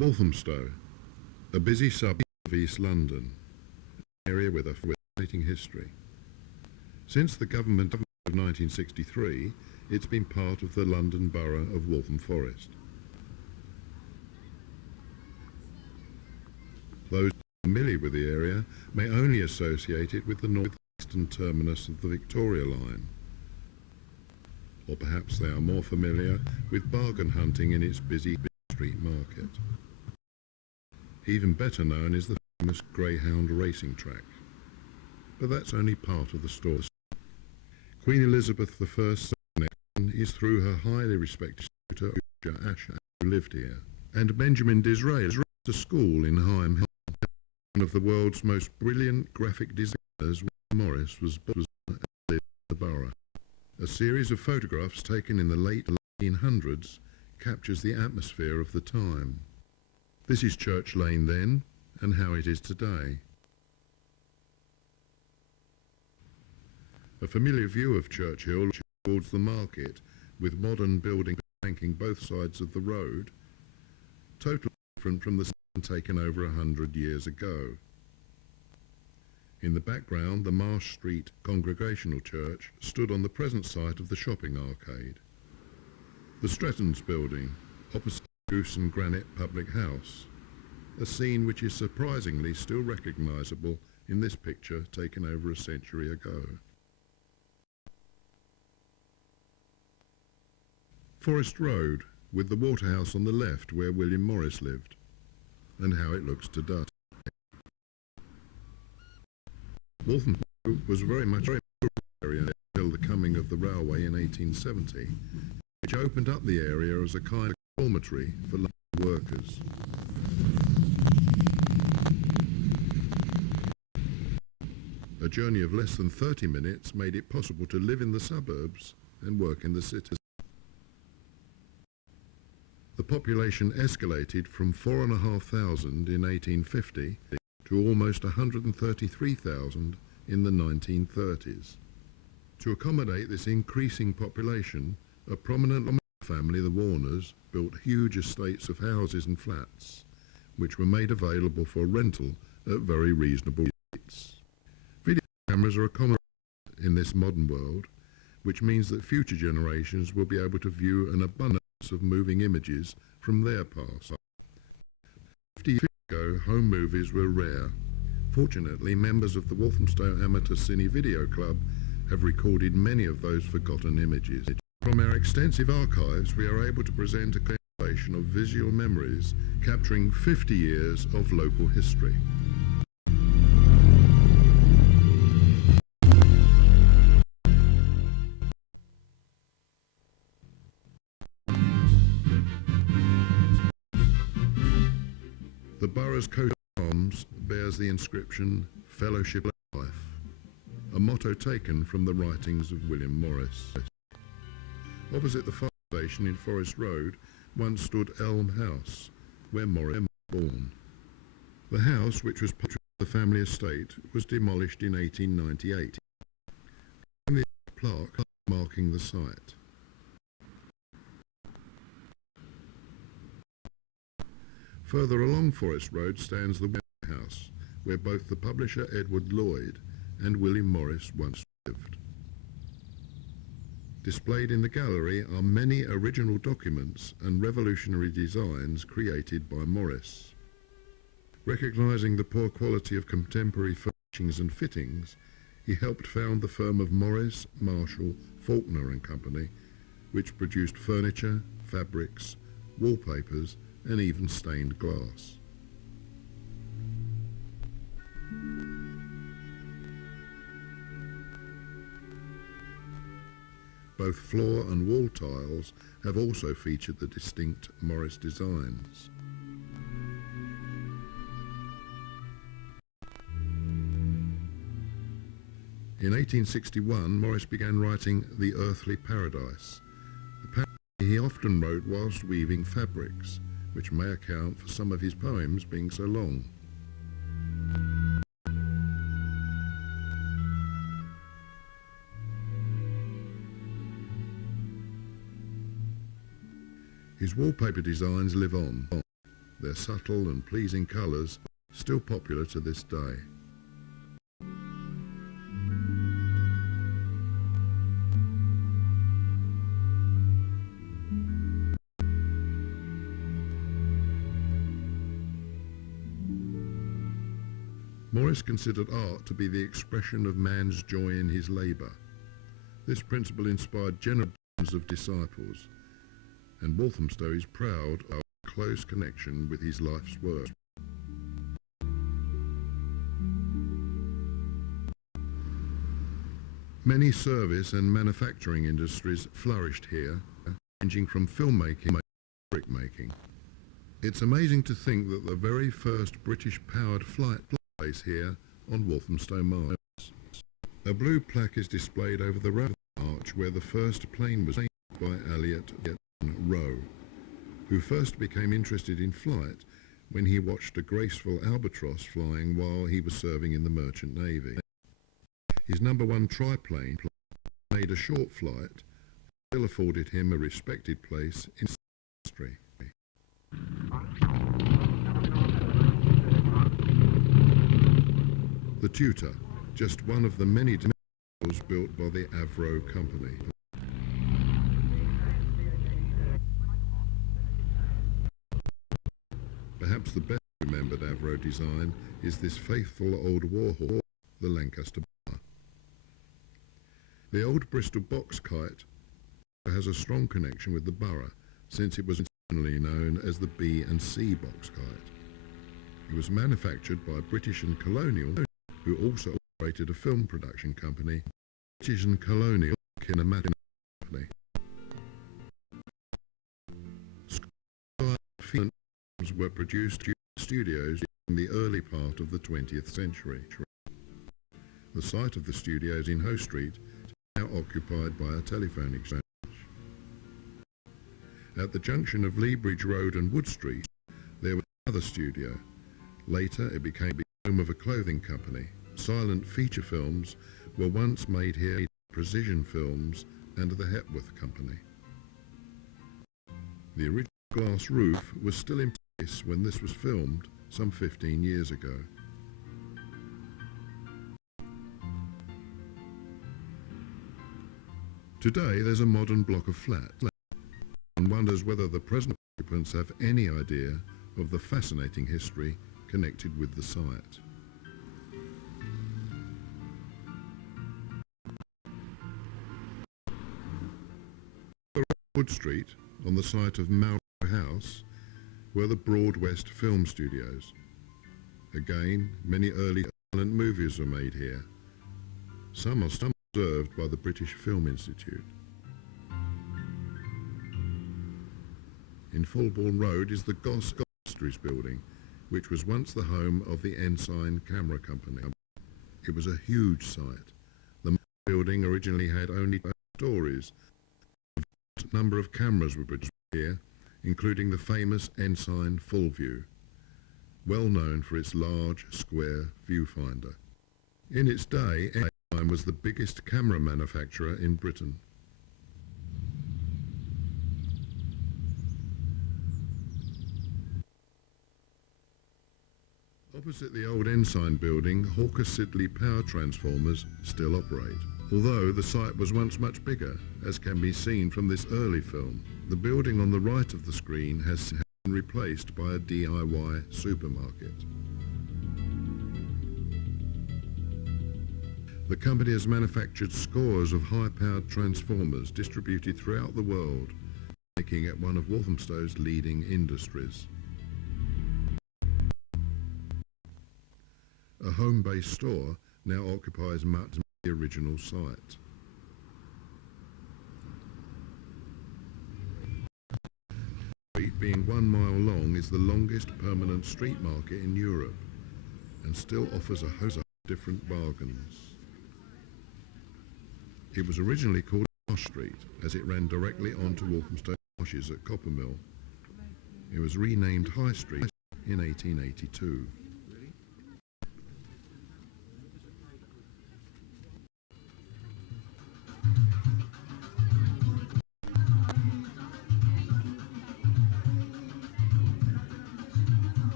Walthamstow, a busy suburb of East London, an area with a fascinating history. Since the government of 1963, it's been part of the London Borough of Waltham Forest. Those familiar with the area may only associate it with the northeastern terminus of the Victoria line. Or perhaps they are more familiar with bargain hunting in its busy street market. Even better known is the famous Greyhound racing track. But that's only part of the story. Queen Elizabeth I's connection is through her highly respected tutor, Asher, who lived here, and Benjamin Disraeli ran a school in Higham Hill. One of the world's most brilliant graphic designers, Morris, was born in the borough. A series of photographs taken in the late 1800s captures the atmosphere of the time. This is Church Lane then, and how it is today. A familiar view of Churchill towards the market, with modern buildings flanking both sides of the road, totally different from the scene taken over 100 years ago. In the background, the Marsh Street Congregational Church stood on the present site of the shopping arcade. The Strettons building, opposite Goose and Granite Public House, a scene which is surprisingly still recognisable in this picture taken over a century ago. Forest Road, with the Waterhouse on the left where William Morris lived, and how it looks today. Walthamstow was very much a rural area until the coming of the railway in 1870, which opened up the area as a kind of dormitory for London workers. A journey of less than 30 minutes made it possible to live in the suburbs and work in the city. The population escalated from 4,500 in 1850 to almost 133,000 in the 1930s. To accommodate this increasing population, a prominent family, the Warners, built huge estates of houses and flats, which were made available for rental at very reasonable rates. Video cameras are a common in this modern world, which means that future generations will be able to view an abundance of moving images from their past. 50 years ago, home movies were rare. Fortunately, members of the Walthamstow Amateur Cine Video Club have recorded many of those forgotten images. From our extensive archives, we are able to present a compilation of visual memories capturing 50 years of local history. The borough's coat of arms bears the inscription, "Fellowship of Life," a motto taken from the writings of William Morris. Opposite the fire station in Forest Road once stood Elm House, where Morris was born. The house, which was part of the family estate, was demolished in 1898, leaving the plaque marking the site. Further along Forest Road stands the warehouse, where both the publisher Edward Lloyd and William Morris once lived. Displayed in the gallery are many original documents and revolutionary designs created by Morris. Recognising the poor quality of contemporary furnishings and fittings, he helped found the firm of Morris, Marshall, Faulkner and Company, which produced furniture, fabrics, wallpapers and even stained glass. Both floor and wall tiles have also featured the distinct Morris designs. In 1861, Morris began writing The Earthly Paradise. He often wrote whilst weaving fabrics, which may account for some of his poems being so long. His wallpaper designs live on. their subtle and pleasing colours still popular to this day. Morris considered art to be the expression of man's joy in his labour. This principle inspired generations of disciples, and Walthamstow is proud of a close connection with his life's work. Many service and manufacturing industries flourished here, ranging from filmmaking to brickmaking. It's amazing to think that the very first British-powered flight place here on Walthamstow Mars. A blue plaque is displayed over the road arch where the first plane was made by Elliot Rowe, who first became interested in flight when he watched a graceful albatross flying while he was serving in the Merchant Navy. His #1 triplane made a short flight, still afforded him a respected place in history. The Tutor, just one of the many vehicles built by the Avro company. Perhaps the best remembered Avro design is this faithful old warhorse, the Lancaster Bar. The old Bristol box kite has a strong connection with the borough, since it was originally known as the B&C box kite. It was manufactured by British and Colonial, who also operated a film production company, British and Colonial Kinematic Company. Films were produced in studios in the early part of the 20th century. The site of the studios in Hoe Street is now occupied by a telephone exchange. At the junction of Leabridge Road and Wood Street, there was another studio. Later, it became the home of a clothing company. Silent feature films were once made here, Precision Films and the Hepworth Company. The original glass roof was still in place when this was filmed some 15 years ago. Today there's a modern block of flats. One wonders whether the present occupants have any idea of the fascinating history connected with the site. Wood Street, on the site of Mallow House, were the Broadwest Film Studios. Again, many early silent movies were made here. Some are still observed by the British Film Institute. In Fulbourn Road is the Goss Industries building, which was once the home of the Ensign Camera Company. It was a huge site. The building originally had only 2 stories. A number of cameras were produced here, including the famous Ensign Full View, well known for its large square viewfinder. In its day, Ensign was the biggest camera manufacturer in Britain. Opposite the old Ensign building, Hawker Siddeley power transformers still operate, although the site was once much bigger, as can be seen from this early film. The building on the right of the screen has been replaced by a DIY supermarket. The company has manufactured scores of high-powered transformers distributed throughout the world, making it one of Walthamstow's leading industries. A home-based store now occupies much of the original site. The street, being 1 mile long, is the longest permanent street market in Europe and still offers a host of different bargains. It was originally called Marsh Street, as it ran directly onto Walthamstow marshes at Coppermill. It was renamed High Street in 1882.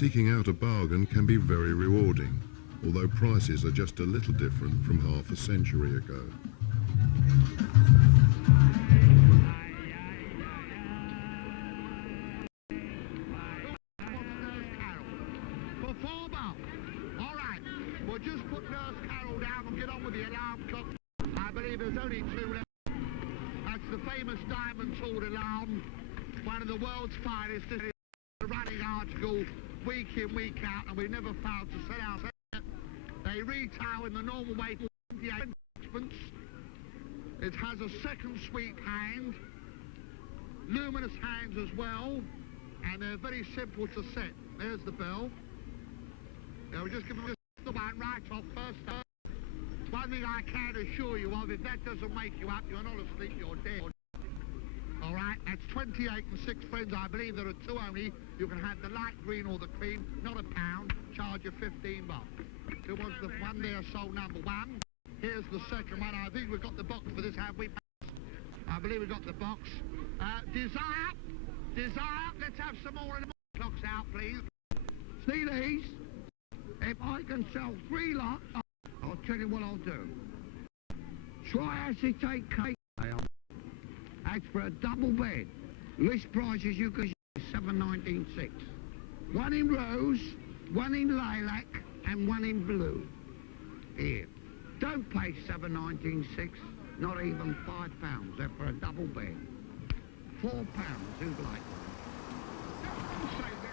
Seeking out a bargain can be very rewarding, although prices are just a little different from half a century ago. For £4. All right, we'll just put Nurse Carol down and get on with the alarm clock. I believe there's only two left. That's the famous diamond tool alarm, one of the world's finest. It's a running article week in, week out, and we've never failed to sell out. They retail in the normal way for 28 It has a second sweep hand, luminous hands as well, and they're very simple to set. There's the bell. Now we're just giving the one right off first. One thing I can assure you of, if that doesn't wake you up, you're not asleep, you're dead. All right, that's 28 and 6 friends. I believe there are two only. You can have the light green or the cream, not £1. Charge you £15. Who wants the one there sold number one? Here's the second one. I think we've got the box for this, have we? I believe we've got the box. Desire, let's have some more of the clocks out, please. See these? If I can sell 3 lots, I'll tell you what I'll do. Triacetate cake. That's for a double bed. List prices you can use $7.19.6. One in rose, one in lilac, and one in blue. Here. Don't pay $7.19.6, not even £5. They're for a double bed. £4, who'd like them? Don't say that.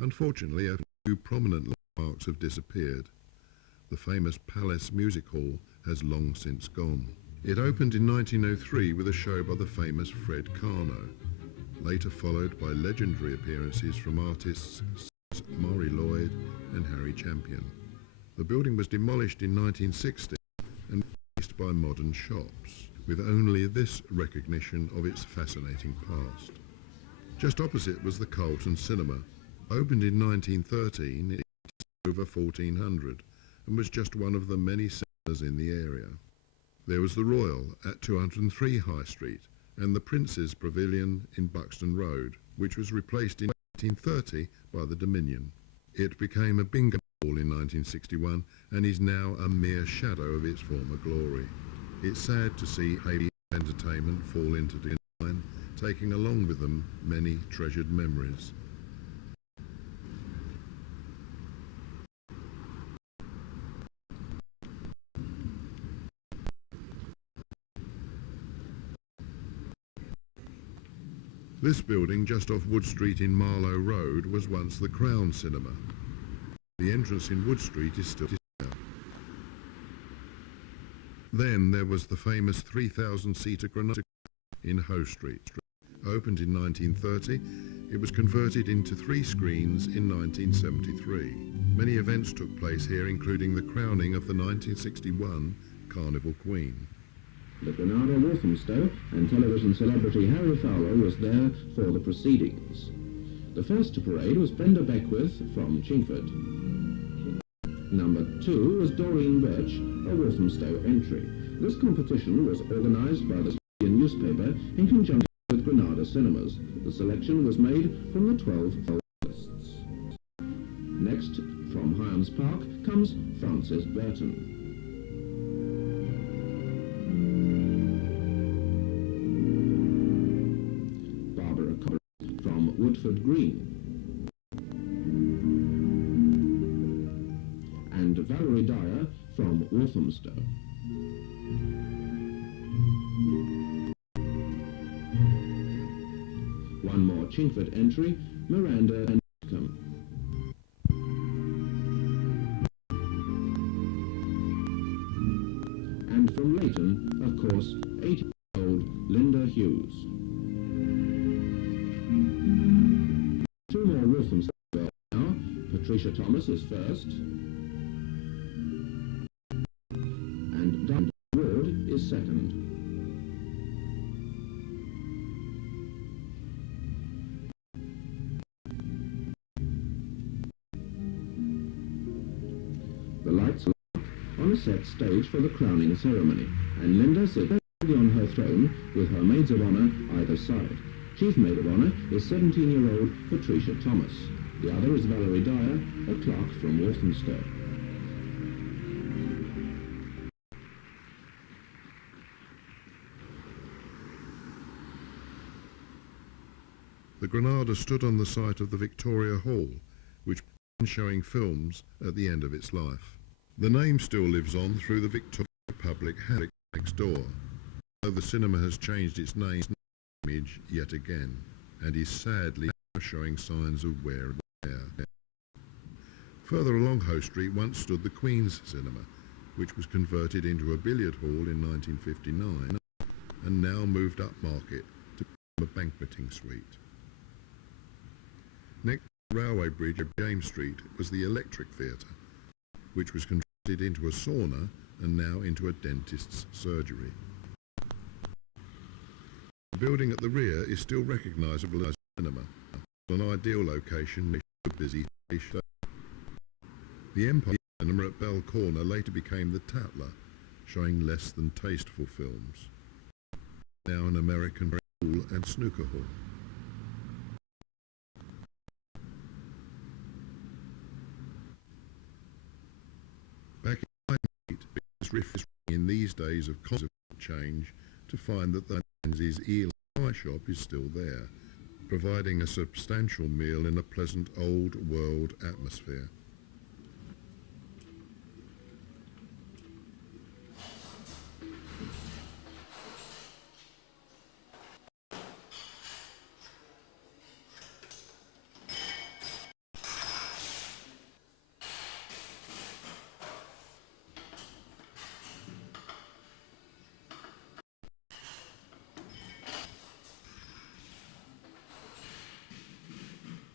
Unfortunately, a few prominent landmarks have disappeared. The famous Palace Music Hall has long since gone. It opened in 1903 with a show by the famous Fred Karno, later followed by legendary appearances from artists such as Maury Lloyd and Harry Champion. The building was demolished in 1960 and replaced by modern shops, with only this recognition of its fascinating past. Just opposite was the Carlton Cinema. Opened in 1913, it was over 1400 and was just one of the many cinemas in the area. There was the Royal at 203 High Street and the Prince's Pavilion in Buxton Road, which was replaced in 1930 by the Dominion. It became a bingo hall in 1961 and is now a mere shadow of its former glory. It's sad to see heavy entertainment fall into decline, taking along with them many treasured memories. This building just off Wood Street in Marlow Road was once the Crown Cinema. The entrance in Wood Street is still there. Then there was the famous 3,000-seater Granada in Hoe Street. Opened in 1930, it was converted into 3 screens in 1973. Many events took place here, including the crowning of the 1961 Carnival Queen. The Granada Walthamstow and television celebrity Harry Fowler was there for the proceedings. The first to parade was Brenda Beckwith from Chingford. Number 2 was Doreen Birch, a Walthamstow entry. This competition was organised by the newspaper in conjunction with Granada Cinemas. The selection was made from the 12 finalists. Next, from Hyams Park, comes Frances Burton. From Woodford Green, and Valerie Dyer from Walthamstow. One more Chingford entry, Miranda and Whitcomb. And from Leighton, of course, 80-year-old Linda Hughes. 2 more Walthamstow now. Patricia Thomas is first, and Diana Ward is second. The lights are on a set stage for the crowning ceremony, and Linda sits on her throne with her maids of honour either side. Chief maid of honour is 17-year-old Patricia Thomas. The other is Valerie Dyer, a clerk from Walthamstow. The Granada stood on the site of the Victoria Hall, which began showing films at the end of its life. The name still lives on through the Victoria Public House next door, though the cinema has changed its name and image yet again, and is sadly showing signs of wear and tear. Further along Hoe Street once stood the Queen's Cinema, which was converted into a billiard hall in 1959 and now moved upmarket to become a banqueting suite. Next to the railway bridge of James Street was the Electric Theatre, which was converted into a sauna and now into a dentist's surgery. The building at the rear is still recognisable as a cinema, an ideal location next to a busy station. The Empire Cinema at Bell Corner later became the Tatler, showing less than tasteful films. Now an American pool and snooker hall. Back in 1998, it was refreshing in these days of constant change to find that the Nancy's Eel Pie Shop is still there, providing a substantial meal in a pleasant old world atmosphere.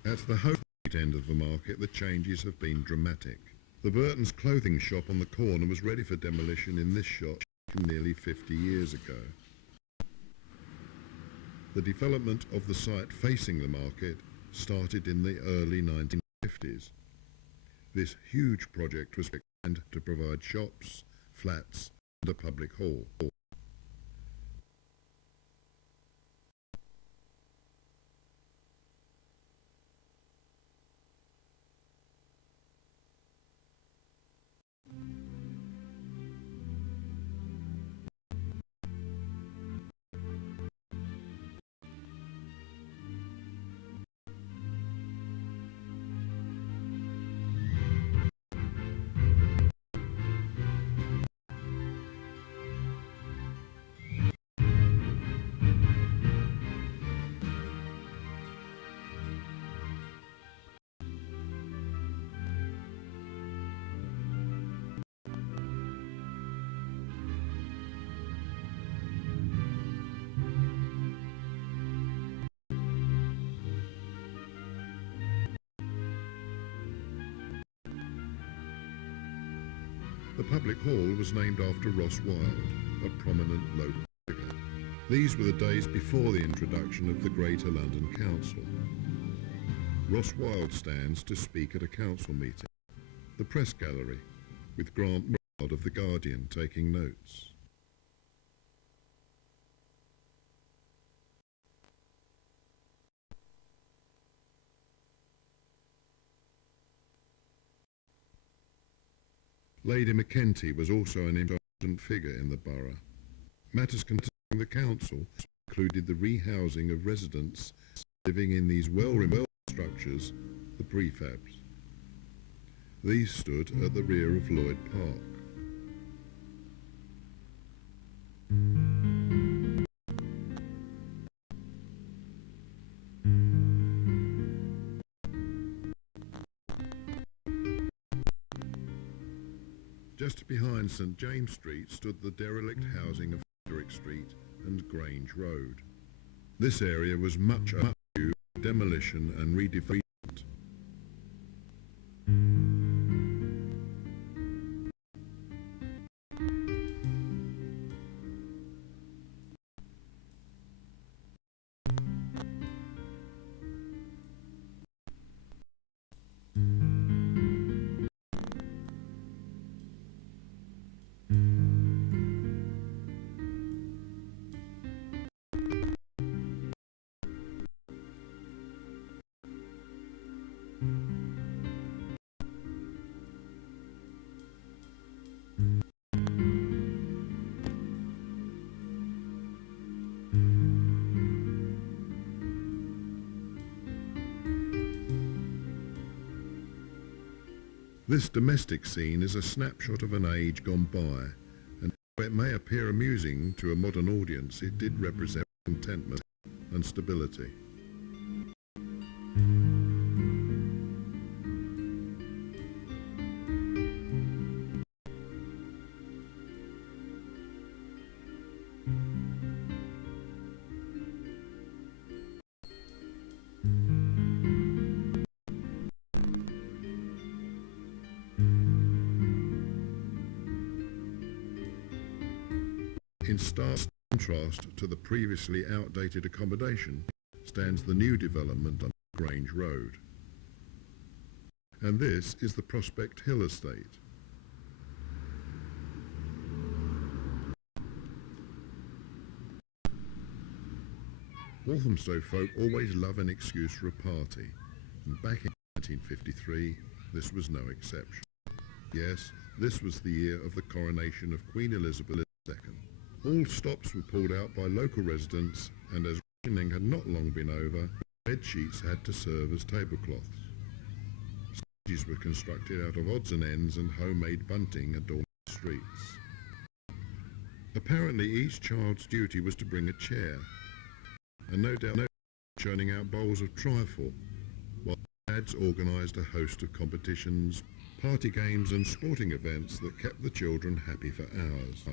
At the Hoe Street end of the market, the changes have been dramatic. The Burton's clothing shop on the corner was ready for demolition in this shop nearly 50 years ago. The development of the site facing the market started in the early 1950s. This huge project was planned to provide shops, flats and a public hall. The public hall was named after Ross Wilde, a prominent local figure. These were the days before the introduction of the Greater London Council. Ross Wilde stands to speak at a council meeting. The press gallery, with Grant Wilde of The Guardian taking notes. Lady Mackenzie was also an important figure in the borough. Matters concerning the council included the rehousing of residents living in these well-remote structures, the prefabs. These stood at the rear of Lloyd Park. Just behind St James Street stood the derelict housing of Frederick Street and Grange Road. This area was much overdue for demolition and redevelopment. This domestic scene is a snapshot of an age gone by, and though it may appear amusing to a modern audience, it did represent contentment and stability. In stark contrast to the previously outdated accommodation stands the new development on Grange Road. And this is the Prospect Hill estate. Walthamstow folk always love an excuse for a party, and back in 1953 this was no exception. Yes, this was the year of the coronation of Queen Elizabeth II. All stops were pulled out by local residents, and as rationing had not long been over, bed sheets had to serve as tablecloths. Stages were constructed out of odds and ends, and homemade bunting adorned the streets. Apparently each child's duty was to bring a chair, and no doubt churning out bowls of trifle, while dads organised a host of competitions, party games and sporting events that kept the children happy for hours.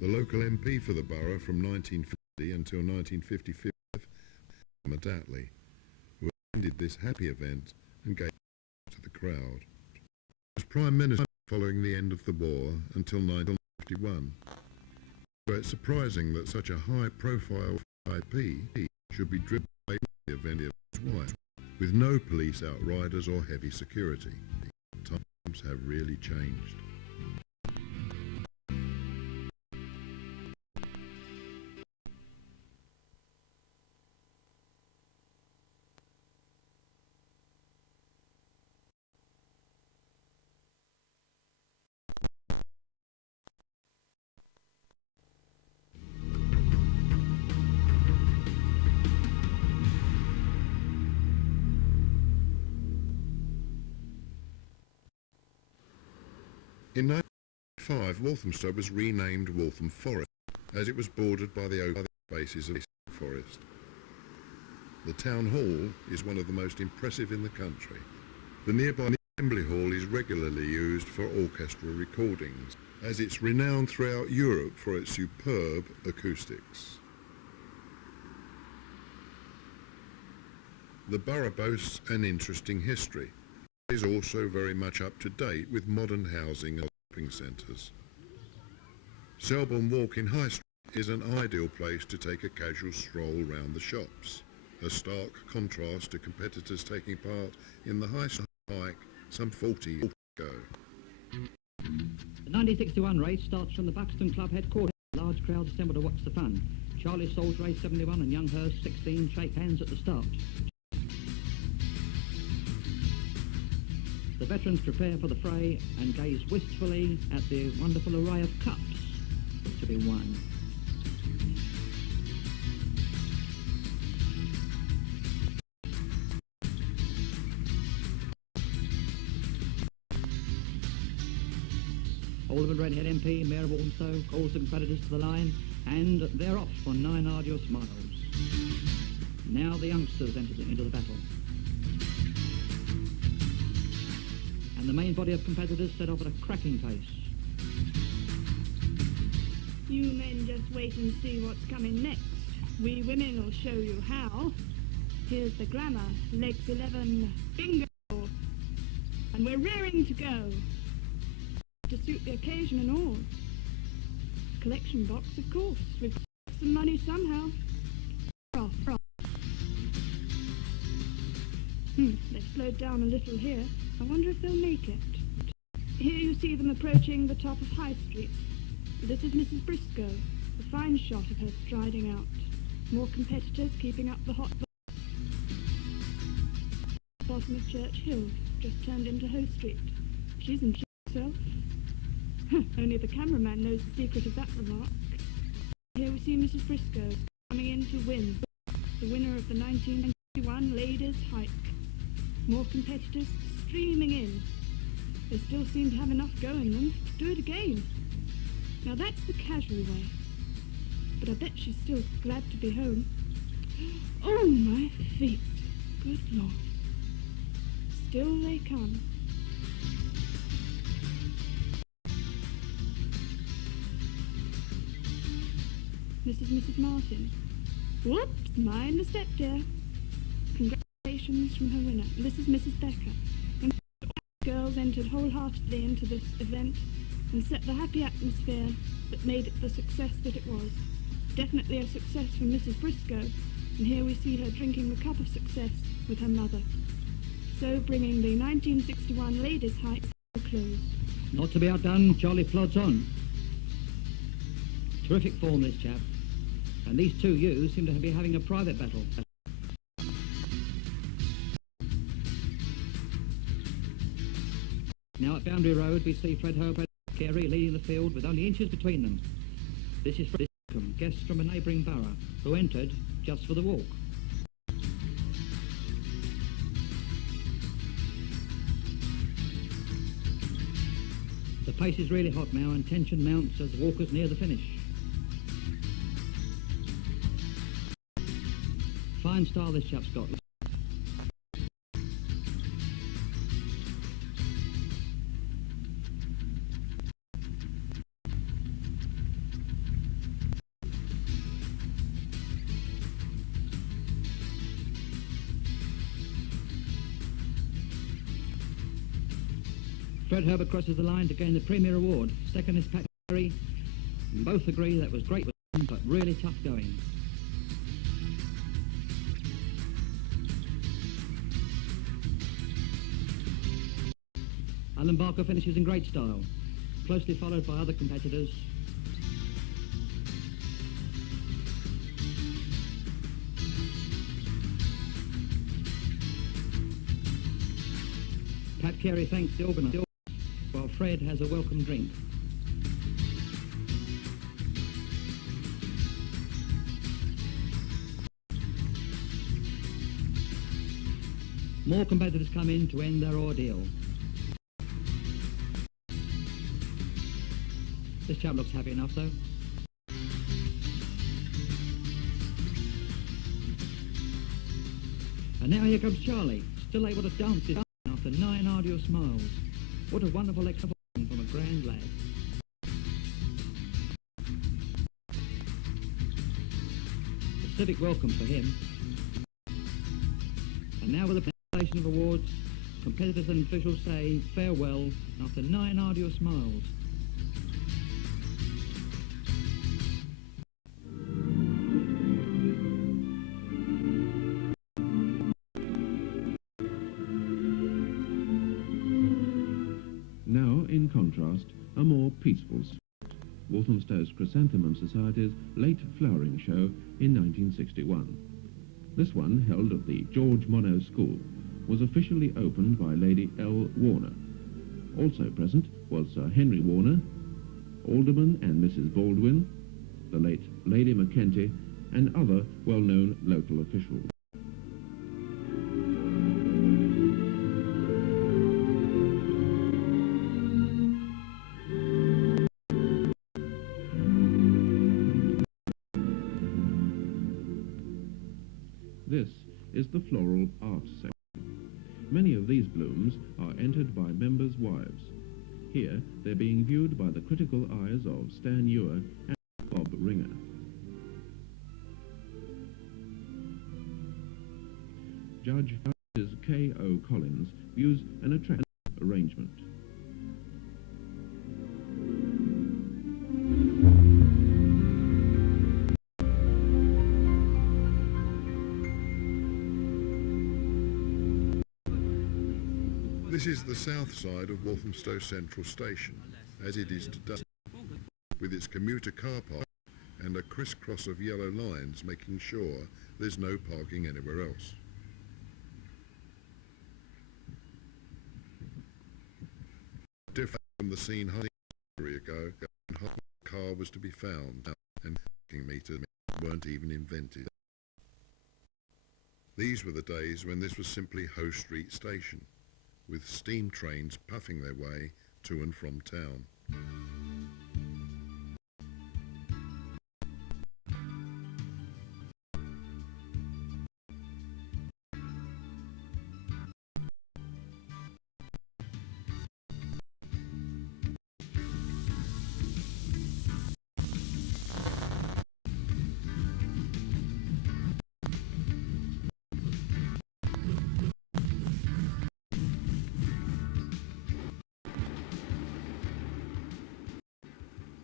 The local MP for the borough from 1950 until 1955, Datley, who attended this happy event and gave to the crowd. He was Prime Minister following the end of the war until 1951. So it's surprising that such a high-profile IP should be driven away from the event of his wife, with no police outriders or heavy security. Times have really changed. In 1905, Walthamstow was renamed Waltham Forest, as it was bordered by the oak bases of the forest. The town hall is one of the most impressive in the country. The nearby Assembly Hall is regularly used for orchestral recordings, as it's renowned throughout Europe for its superb acoustics. The borough boasts an interesting history. It is also very much up to date with modern housing and shopping centres. Selborne Walk in High Street is an ideal place to take a casual stroll round the shops, a stark contrast to competitors taking part in the High Street hike some 40 years ago. The 1961 race starts from the Buxton Club headquarters. Large crowds assemble to watch the fun. Charlie Sauls race 71 and Younghurst 16 shake hands at the start. The veterans prepare for the fray and gaze wistfully at the wonderful array of cups to be won. Alderman Redhead MP, Mayor of Walthamstow, calls the competitors to the line, and they're off for 9 arduous miles. Now the youngsters enter into the battle. And the main body of competitors set off at a cracking pace. You men just wait and see what's coming next. We women will show you how. Here's the glamour, legs 11, bingo! And we're rearing to go. To suit the occasion and all. Collection box, of course. We've got some money somehow. Off. They've slowed down a little here. I wonder if they'll make it. Here you see them approaching the top of High Street. This is Mrs. Briscoe, a fine shot of her striding out. More competitors keeping up the hot bottom of Church Hill, just turned into Hoe Street. She's in herself. Only the cameraman knows the secret of that remark. Here we see Mrs. Briscoe coming in to win. The winner of the 1991 Ladies' Hike. More competitors streaming in. They still seem to have enough go in them to do it again. Now that's the casual way. But I bet she's still glad to be home. Oh, my feet. Good Lord. Still they come. This is Mrs. Martin. Whoops, mind the step, dear. Congratulations from her winner. This is Mrs. Becker. And all the girls entered wholeheartedly into this event and set the happy atmosphere that made it the success that it was. Definitely a success for Mrs. Briscoe, and here we see her drinking the cup of success with her mother. So bringing the 1961 Ladies' Hike to a close. Not to be outdone, Charlie plods on. Terrific form, this chap. And these two youths seem to be having a private battle. Now at Boundary Road we see Fred Hope and Carey leading the field with only inches between them. This is Fred Wickham, guests from a neighbouring borough, who entered just for the walk. The pace is really hot now and tension mounts as the walkers near the finish. Fine style this chap's got. Fred Herbert crosses the line to gain the Premier Award. Second is Pat Perry. And both agree that was great, but really tough going. Alan Barker finishes in great style, closely followed by other competitors. Pat Carey thanks the organiser, while Fred has a welcome drink. More competitors come in to end their ordeal. This chap looks happy enough, though. And now here comes Charlie, still able to dance his after 9 arduous miles. What a wonderful exhibition from a grand lad. A civic welcome for him. And now with the presentation of awards, competitors and officials say farewell after 9 arduous miles. Now, in contrast, a more peaceful spot, Walthamstow's Chrysanthemum Society's late flowering show in 1961. This one, held at the George Monod School, was officially opened by Lady L. Warner. Also present was Sir Henry Warner, Alderman and Mrs. Baldwin, the late Lady Mackenty, and other well-known local officials. This is the floral art section. Many of these blooms are entered by members' wives. Here they're being viewed by the critical eyes of Stan Ewer and Bob Ringer. Judge K. O. Collins views an attractive arrangement. This is the south side of Walthamstow Central Station, as it is today, with its commuter car park and a crisscross of yellow lines making sure there's no parking anywhere else. Different from the scene half a century ago, when a car was to be found and parking meters weren't even invented. These were the days when this was simply Hoe Street Station, with steam trains puffing their way to and from town.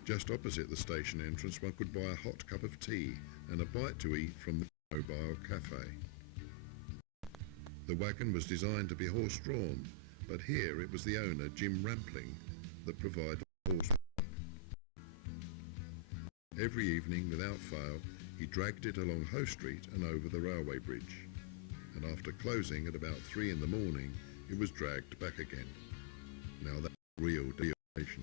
Just opposite the station entrance, one could buy a hot cup of tea and a bite to eat from the mobile cafe. The wagon was designed to be horse-drawn, but here it was the owner, Jim Rampling, that provided horse. Every evening, without fail, he dragged it along Hoe Street and over the railway bridge. And after closing at about 3 in the morning, it was dragged back again. Now that's real dedication.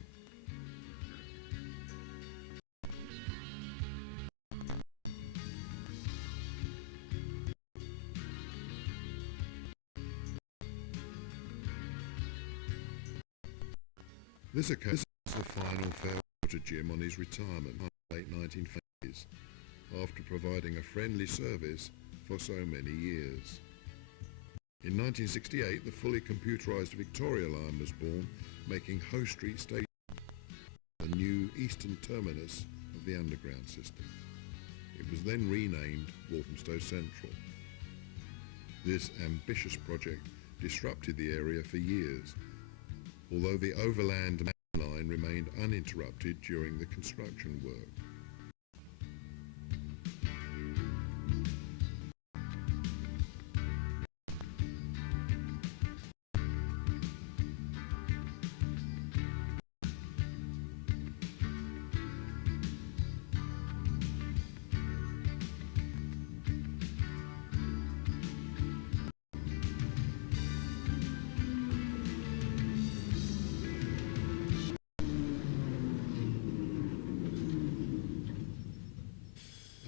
This occasion was the final farewell to Jim on his retirement in the late 1950s, after providing a friendly service for so many years. In 1968, the fully computerised Victoria line was born, making Hoe Street Station the new eastern terminus of the underground system. It was then renamed Walthamstow Central. This ambitious project disrupted the area for years, although the overland main line remained uninterrupted during the construction work.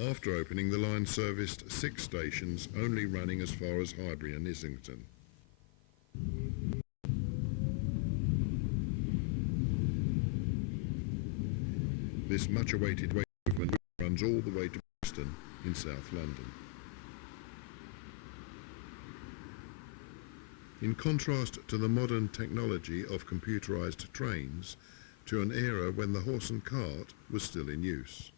After opening, the line serviced 6 stations, only running as far as Highbury and Islington. This much-awaited movement runs all the way to Brixton in South London. In contrast to the modern technology of computerised trains, to an era when the horse and cart was still in use.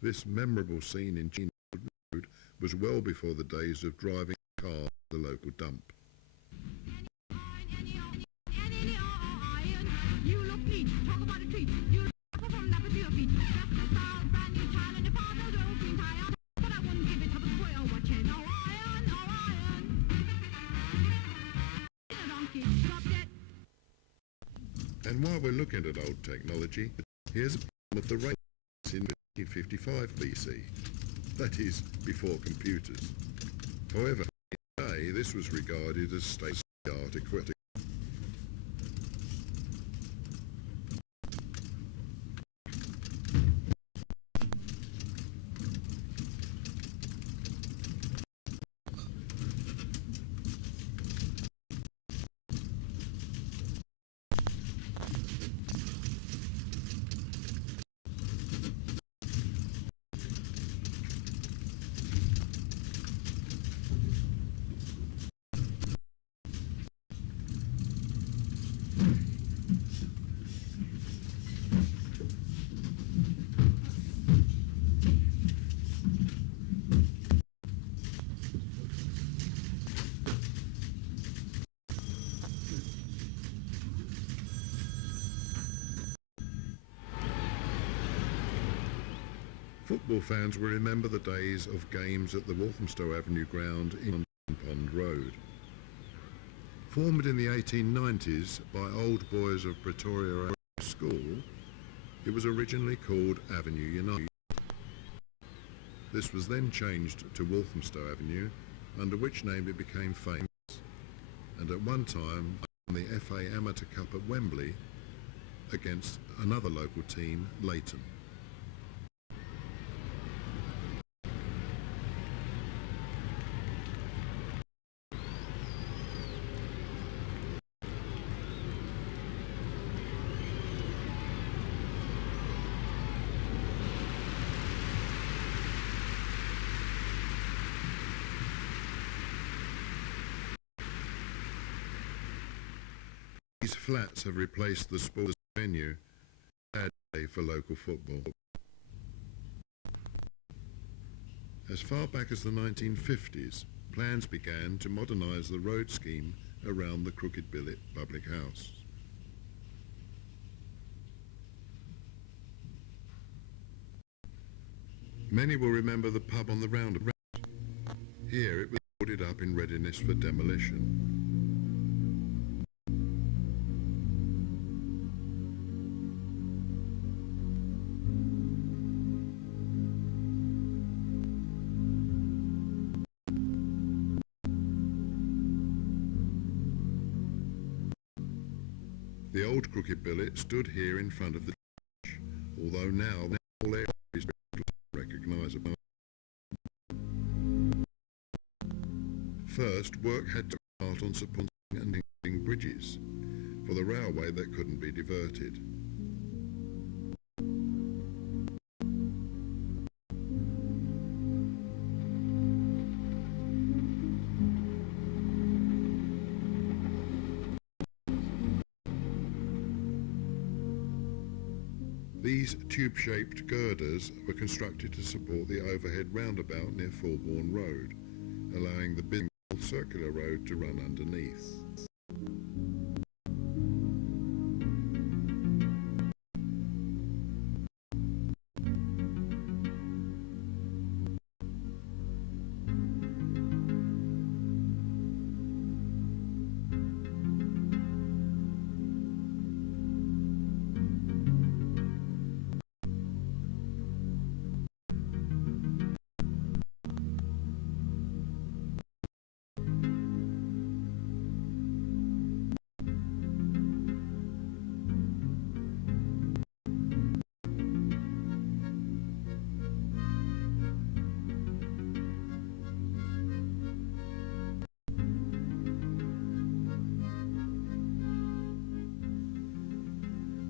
This memorable scene in Chingford Road was well before the days of driving a car to the local dump. And while we're looking at old technology, here's a film of the race in 1955 BC, that is, before computers. However, today this was regarded as state-of-the-art equipment. Football fans will remember the days of games at the Walthamstow Avenue ground in Pond Road. Formed in the 1890s by old boys of Pictorial School, it was originally called Avenue United. This was then changed to Walthamstow Avenue, under which name it became famous, and at one time won the FA Amateur Cup at Wembley against another local team, Leighton. These flats have replaced the sports venue, a bad day for local football. As far back as the 1950s, plans began to modernise the road scheme around the Crooked Billet public house. Many will remember the pub on the roundabout. Here it was boarded up in readiness for demolition. The old Crooked Billet stood here in front of the church, although now the whole area is recognisable. First, work had to start on supporting and building bridges for the railway that couldn't be diverted. These tube-shaped girders were constructed to support the overhead roundabout near Fulbourn Road, allowing the big circular road to run underneath.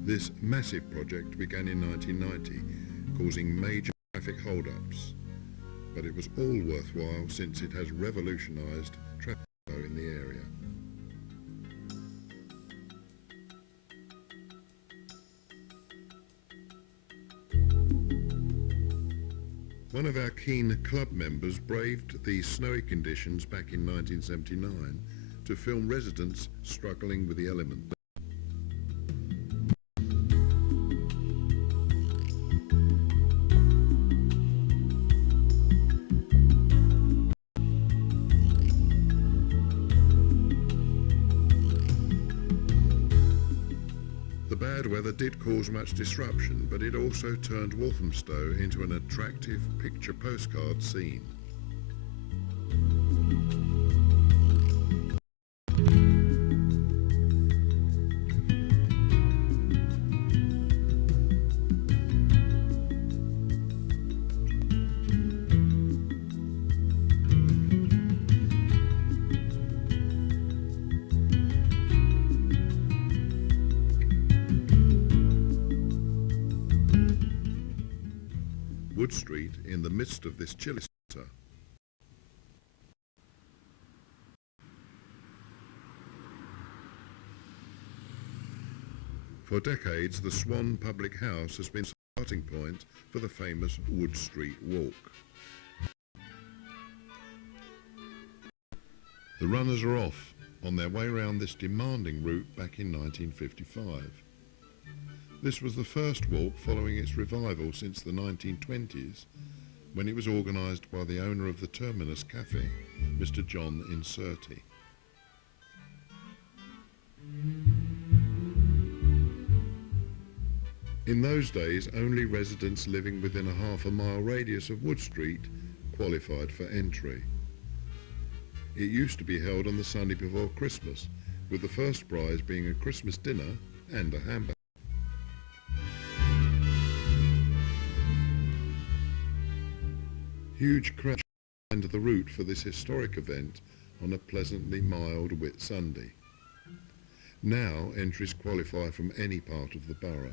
This massive project began in 1990, causing major traffic hold-ups, but it was all worthwhile since it has revolutionised traffic flow in the area. One of our keen club members braved these snowy conditions back in 1979 to film residents struggling with the elements. The bad weather did cause much disruption, but it also turned Walthamstow into an attractive picture postcard scene. Wood Street in the midst of this chilly centre. For decades, the Swan Public House has been the starting point for the famous Wood Street Walk. The runners are off on their way round this demanding route back in 1955. This was the first walk following its revival since the 1920s, when it was organised by the owner of the Terminus Cafe, Mr. John Inserti. In those days, only residents living within a half-a-mile radius of Wood Street qualified for entry. It used to be held on the Sunday before Christmas, with the first prize being a Christmas dinner and a hamburger. Huge crowds lined the route for this historic event on a pleasantly mild Whit Sunday. Now entries qualify from any part of the borough.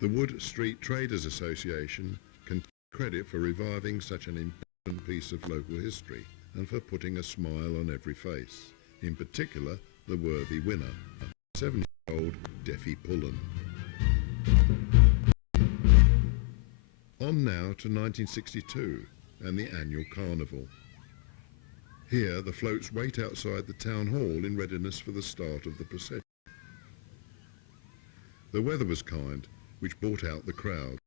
The Wood Street Traders Association can take credit for reviving such an important piece of local history and for putting a smile on every face, in particular the worthy winner, 70-year-old Deffy Pullen. On now to 1962 and the annual carnival. Here the floats wait outside the town hall in readiness for the start of the procession. The weather was kind, which brought out the crowd.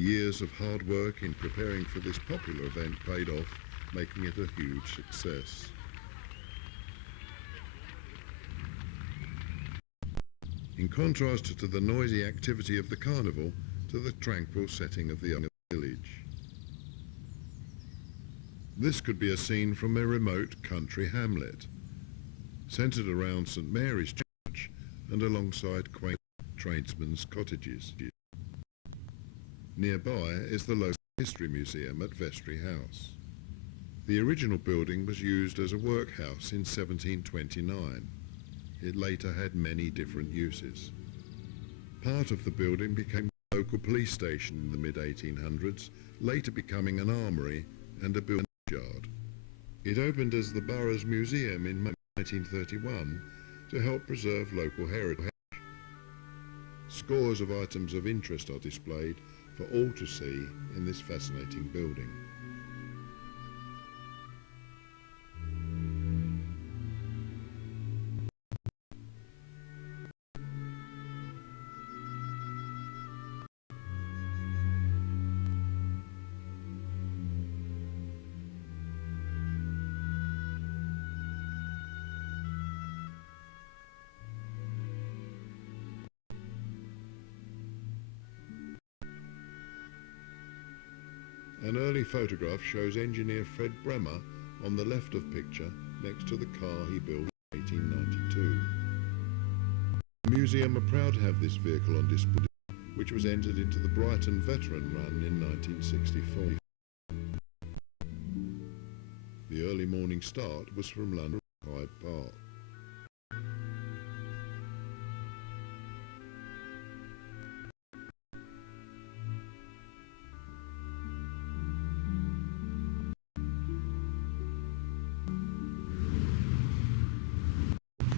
years of hard work in preparing for this popular event paid off, making it a huge success. In contrast to the noisy activity of the carnival, to the tranquil setting of the village. This could be a scene from a remote country hamlet, centred around St Mary's Church and alongside quaint tradesmen's cottages. Nearby is the local history museum at Vestry House. The original building was used as a workhouse in 1729. It later had many different uses. Part of the building became a local police station in the mid-1800s, later becoming an armoury and a building yard. It opened as the borough's museum in 1931 to help preserve local heritage. Scores of items of interest are displayed for all to see in this fascinating building. An early photograph shows engineer Fred Bremer on the left of picture next to the car he built in 1892. The museum are proud to have this vehicle on display, which was entered into the Brighton Veteran Run in 1964. The early morning start was from London Hyde Park.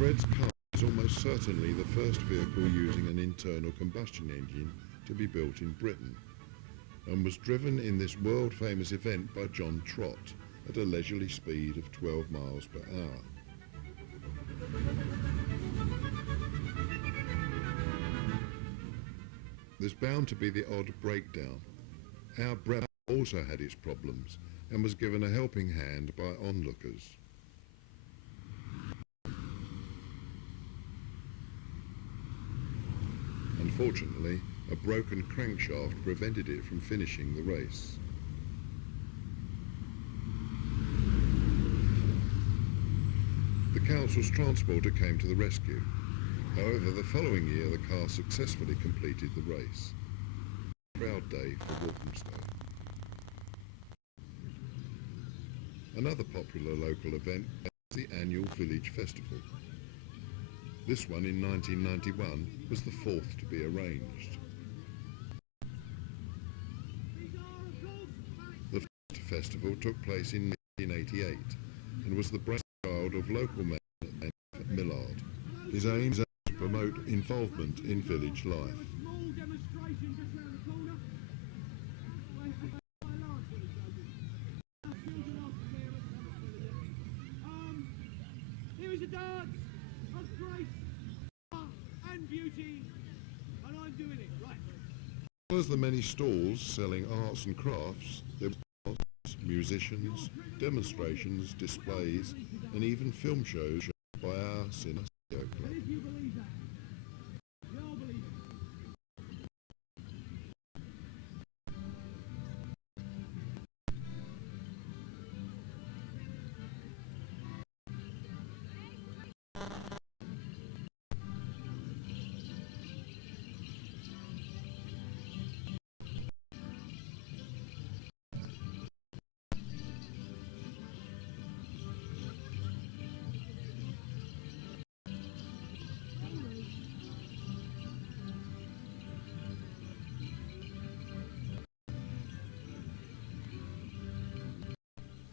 Fred's car is almost certainly the first vehicle using an internal combustion engine to be built in Britain, and was driven in this world-famous event by John Trott at a leisurely speed of 12 miles per hour. There's bound to be the odd breakdown. Our Bremer also had its problems and was given a helping hand by onlookers. Unfortunately, a broken crankshaft prevented it from finishing the race. The council's transporter came to the rescue. However, the following year the car successfully completed the race. A proud day for Walthamstow. Another popular local event is the annual village festival. This one in 1991 was the fourth to be arranged. The first festival took place in 1988 and was the brainchild of local mayor Millard. His aim is to promote involvement in village life. Here is a dance of grace and beauty, and I'm doing it, right. As well as the many stalls selling arts and crafts, there were musicians, demonstrations, displays, and even film shows by our Cinema Club. If you believe that, we all believe it.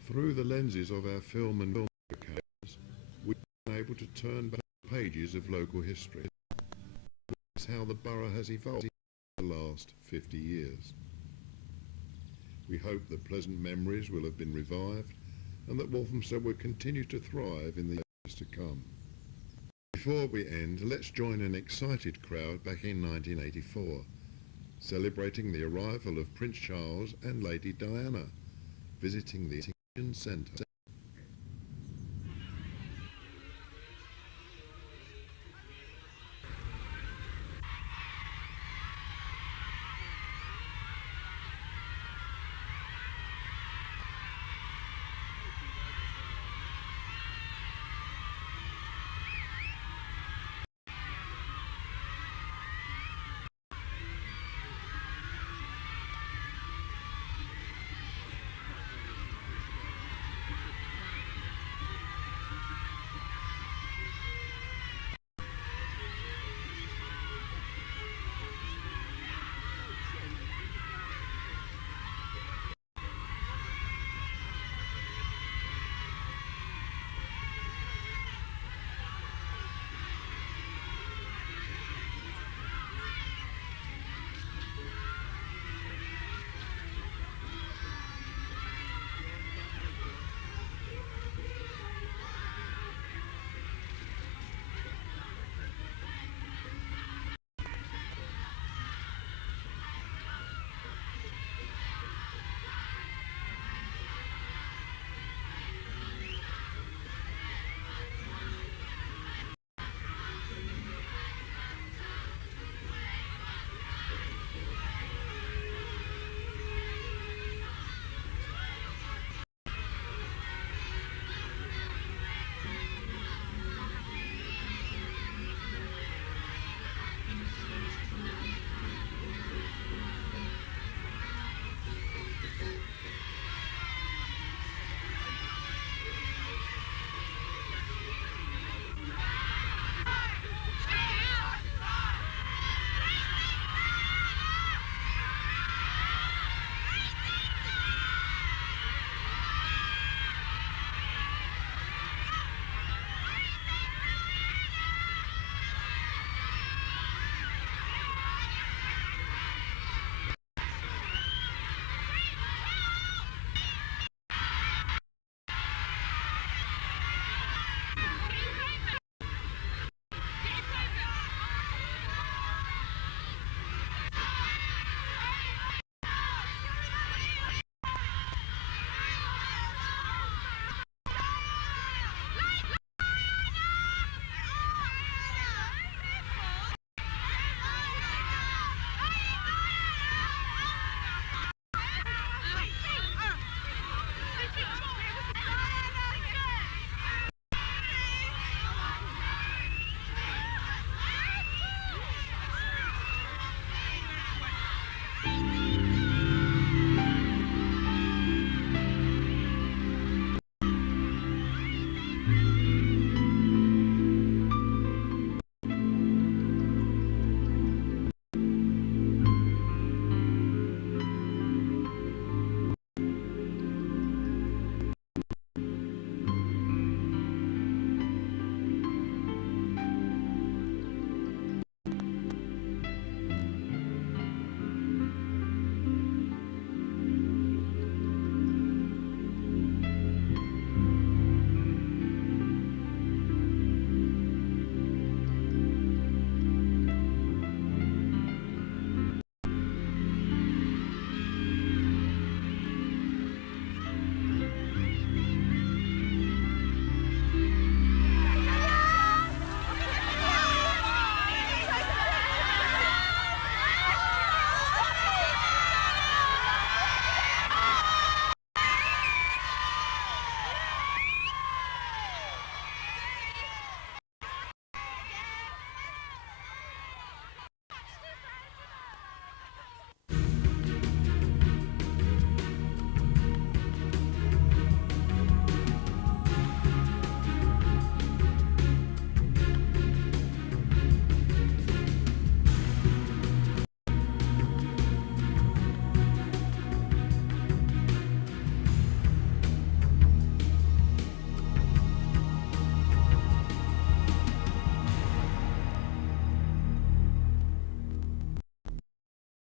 Through the lenses of our film and cameras, we've been able to turn back pages of local history. That's how the borough has evolved in the last 50 years. We hope that pleasant memories will have been revived and that Walthamstow will continue to thrive in the years to come. Before we end, let's join an excited crowd back in 1984 celebrating the arrival of Prince Charles and Lady Diana, visiting the Exhibition Centre.